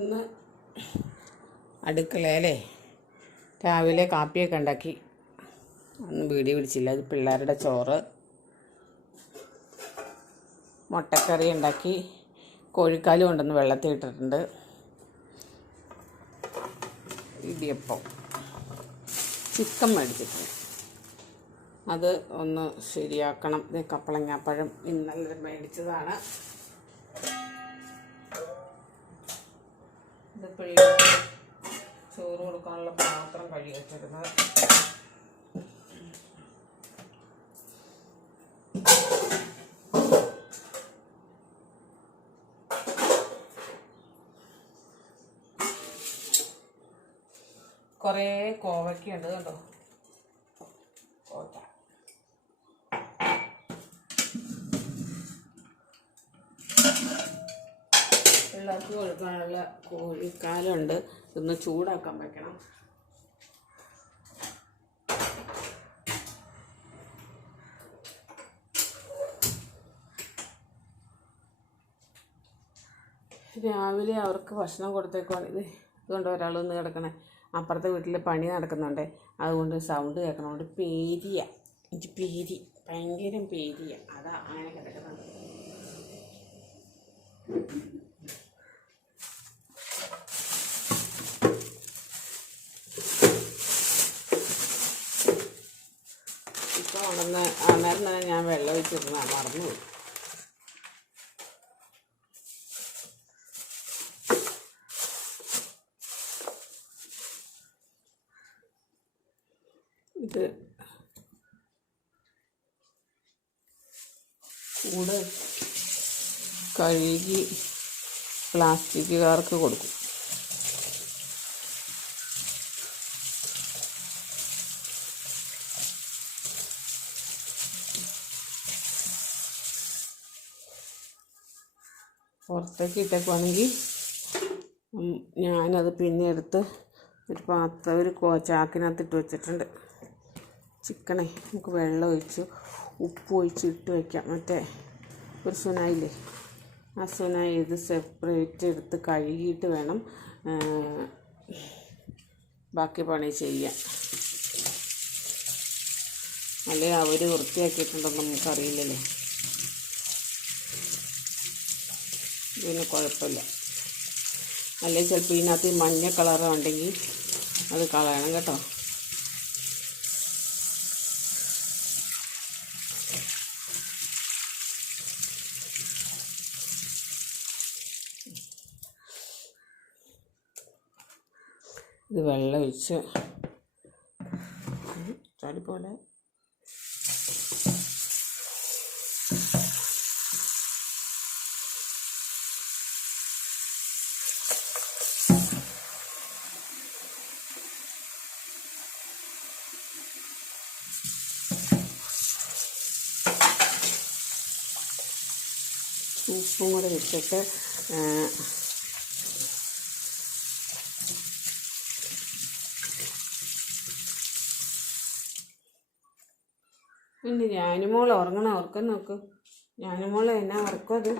ഇന്ന് അടുക്കളയിലേ രാവിലെ കാപ്പിയൊക്കെ ഉണ്ടാക്കി. ഒന്നും വീഡിയോ പിടിച്ചില്ല. അത് പിള്ളേരുടെ ചോറ്, മുട്ടക്കറി ഉണ്ടാക്കി, കോഴിക്കാലും കൊണ്ടുവന്ന് വെള്ളത്തിൽ ഇട്ടിട്ടുണ്ട്, ഇടിയപ്പം, ചിക്കൻ മേടിച്ചിട്ടുണ്ട്. അത് ഒന്ന് ശരിയാക്കണം. ഇത് കപ്പളങ്ങാപ്പഴം ഇന്നലെ മേടിച്ചതാണ്. ഇത് പിള്ളേർക്ക് ചോറ് കൊടുക്കാനുള്ള പാത്രം കഴുകി വെച്ചിരുന്നത്. കുറേ കോവയ്ക്കുണ്ട് കേട്ടോ. കോവയ്ക്ക പിള്ളേർക്ക് കൊടുക്കാനുള്ള കോഴിക്കാലുണ്ട്. ഇതൊന്ന് ചൂടാക്കാൻ വെക്കണം. രാവിലെ അവർക്ക് ഭക്ഷണം കൊടുത്തേക്കുവാണ്. ഇതുകൊണ്ട് ഒരാളൊന്ന് കിടക്കണേ. അപ്പുറത്തെ വീട്ടിൽ പണി നടക്കുന്നുണ്ട്, അതുകൊണ്ട് സൗണ്ട് കേൾക്കണോണ്ട് പേരിയ, എനിക്ക് പേരി ഭയങ്കര പേരിയ, അതാ അങ്ങനെ കിടക്കുന്നുണ്ട്. ഇപ്പോൾ ഉണർന്ന് അന്നേരം തന്നെ ഞാൻ വെള്ളം ഒഴിച്ചിരുന്ന മറന്നുപോയി. ഇത് കൂടെ കഴുകി പ്ലാസ്റ്റിക്കുകാർക്ക് കൊടുക്കും. പുറത്തേക്ക് ഇട്ടേക്കുവാണെങ്കിൽ ഞാനത് പിന്നെ എടുത്ത് ഒരു പാത്രം, ഒരു ചാക്കിനകത്തിട്ട് വെച്ചിട്ടുണ്ട്. ചിക്കണേ നമുക്ക് വെള്ളം ഒഴിച്ച് ഉപ്പ് ഒഴിച്ച് ഇട്ട് വയ്ക്കാം. മറ്റേ ഒരു സുനായില്ലേ, ആ സുനായി ഇത് സെപ്പറേറ്റ് എടുത്ത് കഴുകിയിട്ട് വേണം ബാക്കി പണി ചെയ്യാൻ. അല്ലെങ്കിൽ അവർ വൃത്തിയാക്കിയിട്ടുണ്ടെന്ന് നമുക്കറിയില്ലല്ലേ. ഇതിന് കുഴപ്പമില്ല. അല്ലെങ്കിൽ ചിലപ്പോൾ ഇതിനകത്ത് മഞ്ഞ കളറ് ഉണ്ടെങ്കിൽ അത് കളയണം കേട്ടോ. ഇത് വെള്ളം ഒഴിച്ച് ചാടിപ്പോലെ ഉപ്പും കൂടെ വെച്ചിട്ട് പിന്നെ ഞാനുമോൾ ഉറങ്ങണം. ഉറക്കം നോക്ക്. ഞാനുമോൾ എന്നാ ഉറക്കം അത്.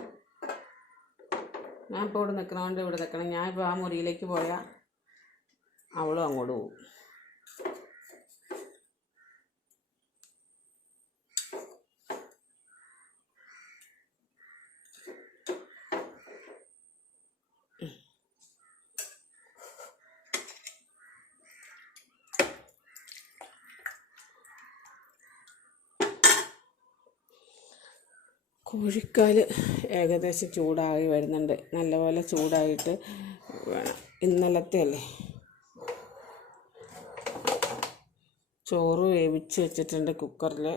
ഞാൻ ഇപ്പോൾ ഇവിടെ നിൽക്കണോണ്ട് ഇവിടെ നിൽക്കണം. ഞാനിപ്പോൾ ആ മുറിയിലേക്ക് പോയാൽ അവളും അങ്ങോട്ട് പോകും. കോഴിക്കാല് ഏകദേശം ചൂടായി വരുന്നുണ്ട്. നല്ലപോലെ ചൂടായിട്ട് വേണം. ഇന്നലത്തെ അല്ലേ, ചോറ് വേവിച്ച് വെച്ചിട്ടുണ്ട് കുക്കറിൽ.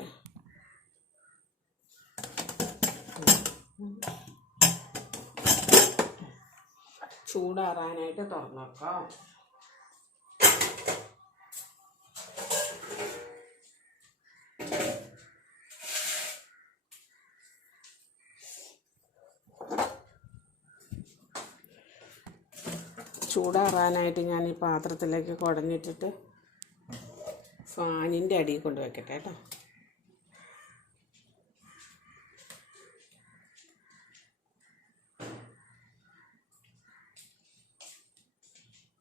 ചൂടാറാനായിട്ട് തുറന്നേക്കാം. ചൂടാറാനായിട്ട് ഞാൻ ഈ പാത്രത്തിലേക്ക് കുടഞ്ഞിട്ടിട്ട് ഫാനിൻ്റെ അടിയിൽ കൊണ്ട് വെക്കട്ടെ കേട്ടോ.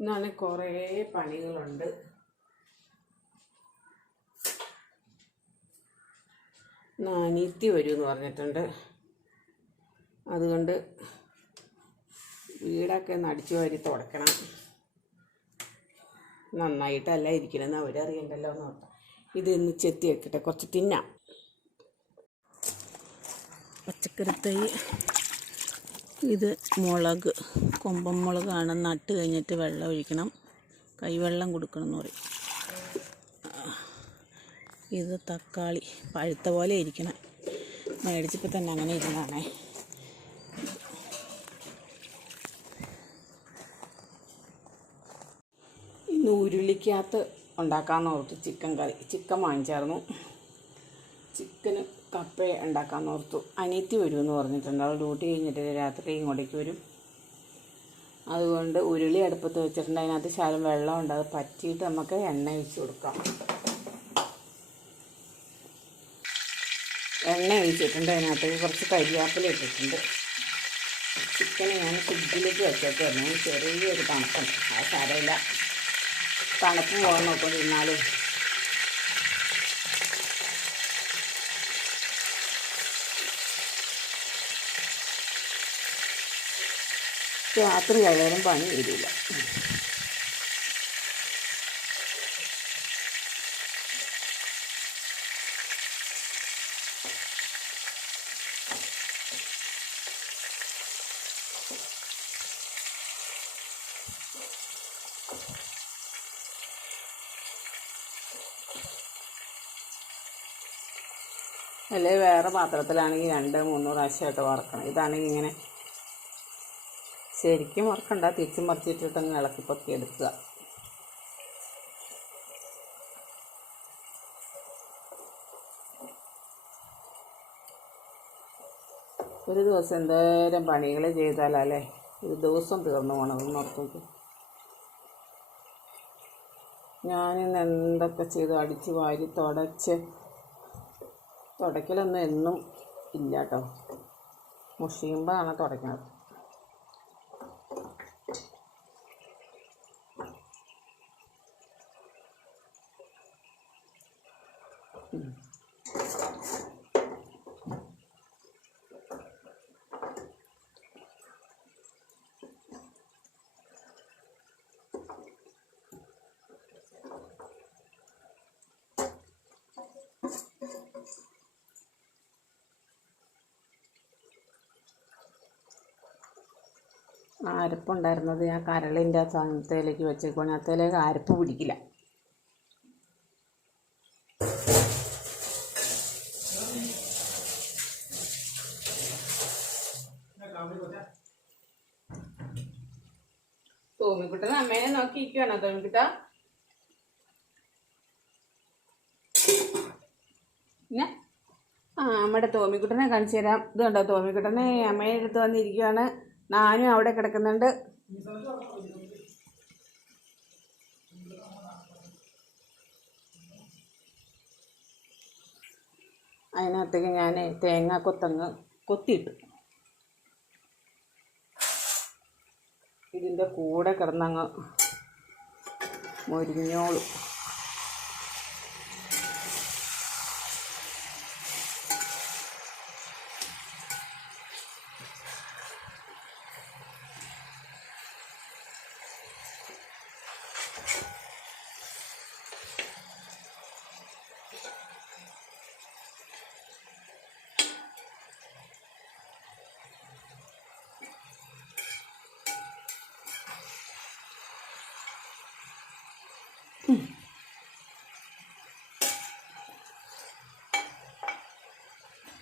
ഇന്നാണ് കുറേ പണികളുണ്ട്. അനിയത്തി വരുമെന്ന് പറഞ്ഞിട്ടുണ്ട്. അതുകൊണ്ട് വീടൊക്കെ ഒന്ന് അടിച്ചു വാരി തുടയ്ക്കണം. നന്നായിട്ടല്ല ഇരിക്കണമെന്ന് അവരറിയണ്ടല്ലോ എന്ന് ഓർത്താ. ഇതൊന്ന് ചെത്തി വെക്കട്ടെ, കുറച്ച് തിന്നാം. പച്ചക്കറി തൈ, ഇത് മുളക്, കൊമ്പൻ മുളകാണ്. നട്ട് കഴിഞ്ഞിട്ട് വെള്ളം ഒഴിക്കണം, കൈവെള്ളം കൊടുക്കണം എന്ന് പറയും. ഇത് തക്കാളി പഴുത്ത പോലെ ഇരിക്കണം. മേടിച്ചപ്പോൾ തന്നെ അങ്ങനെ ഇരുന്നാണേ. ഇന്ന് ഉരുളിക്കകത്ത് ഉണ്ടാക്കാമെന്ന് ഓർത്തു. ചിക്കൻ വാങ്ങിച്ചായിരുന്നു. ചിക്കന് കപ്പ ഉണ്ടാക്കാമെന്ന് ഓർത്തു. അനിയത്തി വരുമെന്ന് പറഞ്ഞിട്ടുണ്ട്. അവൾ ഡ്യൂട്ടി കഴിഞ്ഞിട്ട് രാത്രി ഇങ്ങോട്ടേക്ക് വരും. അതുകൊണ്ട് ഉരുളി അടുപ്പത്ത് വെച്ചിട്ടുണ്ട്. അതിനകത്ത് ശകലം വെള്ളമുണ്ട്. അത് പറ്റിയിട്ട് നമുക്ക് എണ്ണ ഒഴിച്ച് കൊടുക്കാം. എണ്ണ ഒഴിച്ചിട്ടുണ്ട്. അതിനകത്തേക്ക് കുറച്ച് കരിവേപ്പില ഇട്ടിട്ടുണ്ട്. ചിക്കന് ഞാൻ ഫ്രിഡ്ജിലേക്ക് വെച്ചേക്കായിരുന്നു. ചെറിയൊരു തണുപ്പുണ്ട്. അത് സാരമില്ല, തണുപ്പ് പോകാൻ നോക്കിയിരുന്നാലും. രാത്രി ആയാലും പണി വരില്ല. അല്ലെങ്കിൽ വേറെ പാത്രത്തിലാണെങ്കിൽ 2-3 പ്രാവശ്യമായിട്ട് വറക്കണം. ഇതാണെങ്കിൽ ഇങ്ങനെ ശരിക്കും വറക്കണ്ട, തിരിച്ചും മറിച്ചിട്ടിട്ടങ്ങ് ഇളക്കി പൊക്കി എടുക്കുക. ഒരു ദിവസം എന്തോരം പണികൾ ചെയ്താലല്ലേ ഒരു ദിവസം തീർന്നു പോകണം. ഓർത്തേക്ക് ഞാനിന്ന് എന്തൊക്കെ ചെയ്തു, അടിച്ച് വാരി തുടയ്ക്കലൊന്നും എന്നും ഇല്ല കേട്ടോ. മുഷിയുമ്പോഴാണ് തുടയ്ക്കുന്നത്. അരപ്പുണ്ടായിരുന്നത് ഞാൻ കരളിൻ്റെ ആ സാധനത്തിലേക്ക് വെച്ചേക്കുവാണ്. അതിലേക്ക് അരപ്പ് പിടിക്കില്ല. തോമിക്കുട്ടൻ അമ്മേനെ നോക്കിയിരിക്കുകയാണോ തോമിക്കുട്ട? പിന്നെ അമ്മയുടെ തോമിക്കുട്ടനെ കാണിച്ചു തരാം. ഇത് കണ്ടോ, തോമിക്കുട്ടനെ അമ്മയുടെ അടുത്ത് വന്നിരിക്കുകയാണ്. ഞാനും അവിടെ കിടക്കുന്നുണ്ട്. അതിനകത്തേക്ക് ഞാൻ തേങ്ങ കൊത്തങ്ങ് കൊത്തിയിട്ടു. ഇതിൻ്റെ കൂടെ കിടന്നങ്ങ് മൊരിഞ്ഞോളും.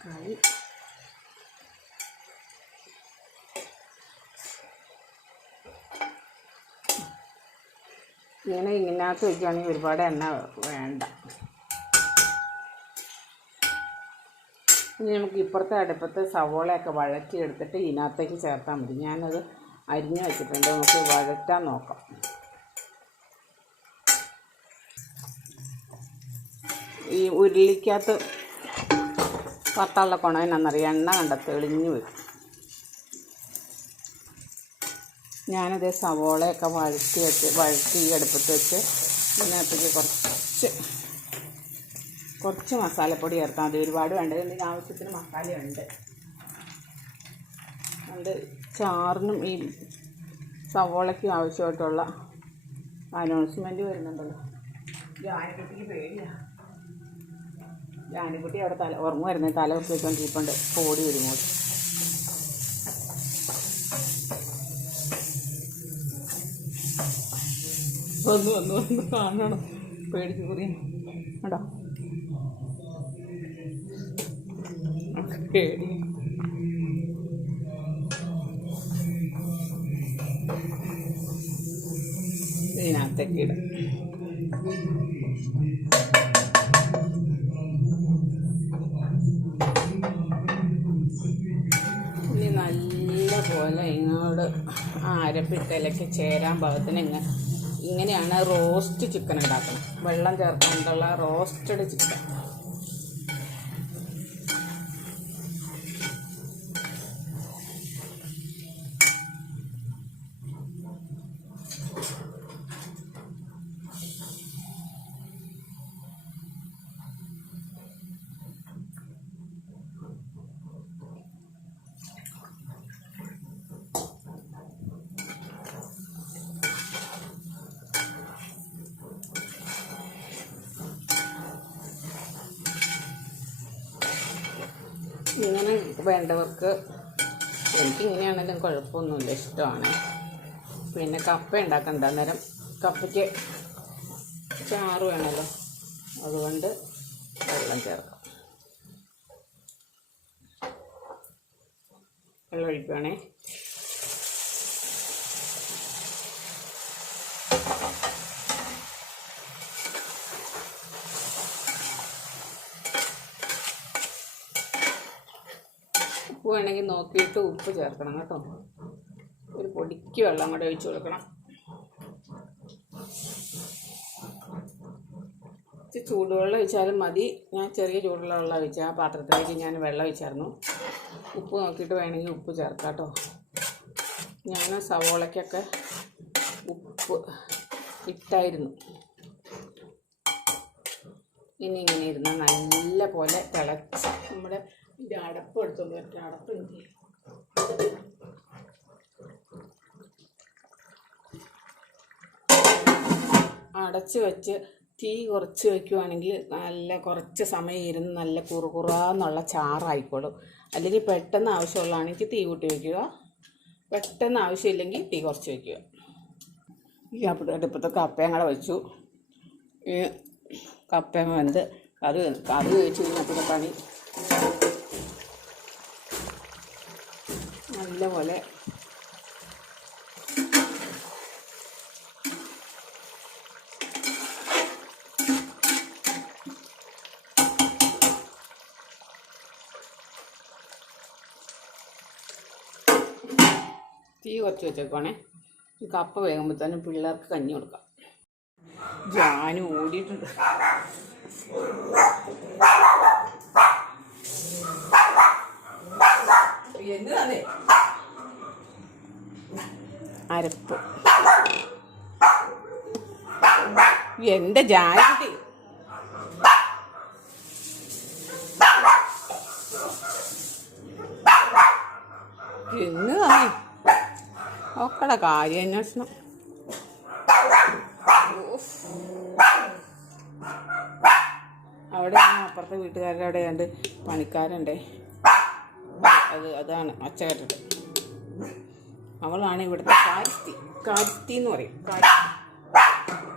കളി ഇങ്ങനെ ഇതിനകത്ത് വയ്ക്കുകയാണെങ്കിൽ ഒരുപാട് എണ്ണ വേണ്ട. ഇനി നമുക്ക് ഇപ്പുറത്തെ അടുപ്പത്ത് സവോളയൊക്കെ വഴറ്റിയെടുത്തിട്ട് ഇതിനകത്തേക്ക് ചേർത്താൽ മതി. ഞാനത് അരിഞ്ഞ് വെച്ചിട്ടുണ്ട്. നമുക്ക് വഴറ്റാൻ നോക്കാം. ഈ ഉരുളിക്കകത്ത് വറുത്താനുള്ള കുണം എന്നാണെന്നറിയാം, എണ്ണ കണ്ട തെളിഞ്ഞ് വരും. ഞാനത് സവോളയൊക്കെ വഴറ്റി അടുപ്പത്ത് വെച്ച് ഇതിനകത്തേക്ക് കുറച്ച് മസാലപ്പൊടി ചേർക്കാം. അത് ഒരുപാട് വേണ്ടത്, ഇതിന് ആവശ്യത്തിന് മസാലയുണ്ട്. അതുകൊണ്ട് ചാറിനും ഈ സവോളയ്ക്കും ആവശ്യമായിട്ടുള്ള അനൗൺസ്മെൻറ്റ് വരുന്നുണ്ടല്ലോ. ജാനിക്കുട്ടിക്ക് പേടിയാണ്. ജാനിക്കുട്ടി അവിടെ ഉറങ്ങു വരുന്നത്, തല വെച്ച് വെച്ചോണ്ടിരിപ്പുണ്ട്. ഓടി വരുമ്പോൾ വന്ന് കാണണം. പേടിച്ച് കുറിയ കേട്ടോ, പേടി. ഇതിനകത്തേക്ക് ഇടാം. ഇനി നല്ലപോലെ ഇങ്ങോട്ട് അരപ്പിട്ടലൊക്കെ ചേരാൻ പാകത്തിന് ഇങ്ങനെയാണ് റോസ്റ്റ് ചിക്കൻ ഉണ്ടാക്കുന്നത്. വെള്ളം ചേർക്കാനുള്ള റോസ്റ്റഡ് ചിക്കൻ. ഇങ്ങനെ വേണ്ടവർക്ക്, എനിക്കിങ്ങനെയാണെങ്കിലും കുഴപ്പമൊന്നുമില്ല, ഇഷ്ടമാണ്. പിന്നെ കപ്പ ഉണ്ടാക്കണ്ട, അന്നേരം കപ്പയ്ക്ക് ചാറ് വേണമല്ലോ, അതുകൊണ്ട് വെള്ളം ചേർക്കാം. വെള്ളം ഒഴിക്കുകയാണേ. ഉപ്പ് വേണമെങ്കിൽ നോക്കിയിട്ട് ഉപ്പ് ചേർക്കണം കേട്ടോ. ഒരു പൊടിക്ക് വെള്ളം കൂടെ ഒഴിച്ച് കൊടുക്കണം. ചൂടുവെള്ളം ഒഴിച്ചാലും മതി. ഞാൻ ചെറിയ ചൂടുള്ള വെള്ളം ഒഴിച്ചാൽ ആ പാത്രത്തിലേക്ക് ഞാൻ വെള്ളം ഒഴിച്ചായിരുന്നു. ഉപ്പ് നോക്കിയിട്ട് വേണമെങ്കിൽ ഉപ്പ് ചേർക്കാം കേട്ടോ. ഞാൻ സവോളയ്ക്കൊക്കെ ഉപ്പ് ഇട്ടായിരുന്നു. ഇനി ഇങ്ങനെ ഇരുന്ന് നല്ല പോലെ തിളച്ച് നമ്മുടെ ഇതിൻ്റെ അടപ്പ് എടുത്തോണ്ട് വരട്ടെ. അടപ്പ് അടച്ച് വെച്ച് തീ കുറച്ച് വയ്ക്കുവാണെങ്കിൽ നല്ല കുറച്ച് സമയം ഇരുന്ന് നല്ല കുറുകുറാന്നുള്ള ചാറായിക്കോളും. അല്ലെങ്കിൽ പെട്ടെന്ന് ആവശ്യമുള്ളതാണെങ്കിൽ തീ കൂട്ടി വയ്ക്കുക, പെട്ടെന്ന് ആവശ്യമില്ലെങ്കിൽ തീ കുറച്ച് വയ്ക്കുക. ഈ അടുപ്പത്തെ കപ്പയും കൂടെ വെച്ചു. ഈ കപ്പയും വെന്ത് കറി വെച്ച് കഴിഞ്ഞാൽ പണി നല്ലപോലെ തീ കുറച്ച് വെച്ചേക്കോണേ. ഈ കപ്പ വേകുമ്പോഴത്തേനും പിള്ളേർക്ക് കഞ്ഞി കൊടുക്കാം. ജാനും ഓടിയിട്ടുണ്ട്. എന്നതേ അരപ്പ് എൻ്റെ ജാനുകുട്ടി എന്നതാണ് ഒക്കടെ കാര്യന്വേഷണം. അവിടെ അപ്പുറത്തെ വീട്ടുകാരുടെ അവിടെ ഉണ്ട് പണിക്കാരുണ്ടേ. അതാണ് ഒച്ച കേട്ടിട്ട്. അവളാണ് ഇവിടുത്തെ കാരിസ്തി എന്ന് പറയും.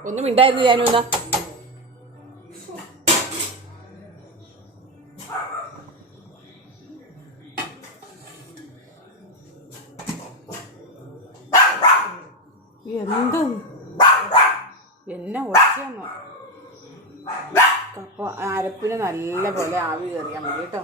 ഒന്നും ഉണ്ടായിരുന്നു ഞാനും എന്നാ. എന്താ എന്നെ ഒച്ചയെന്നോ. കപ്പ അരപ്പിന് നല്ല പോലെ ആവി കയറിയാൽ മതി കേട്ടോ.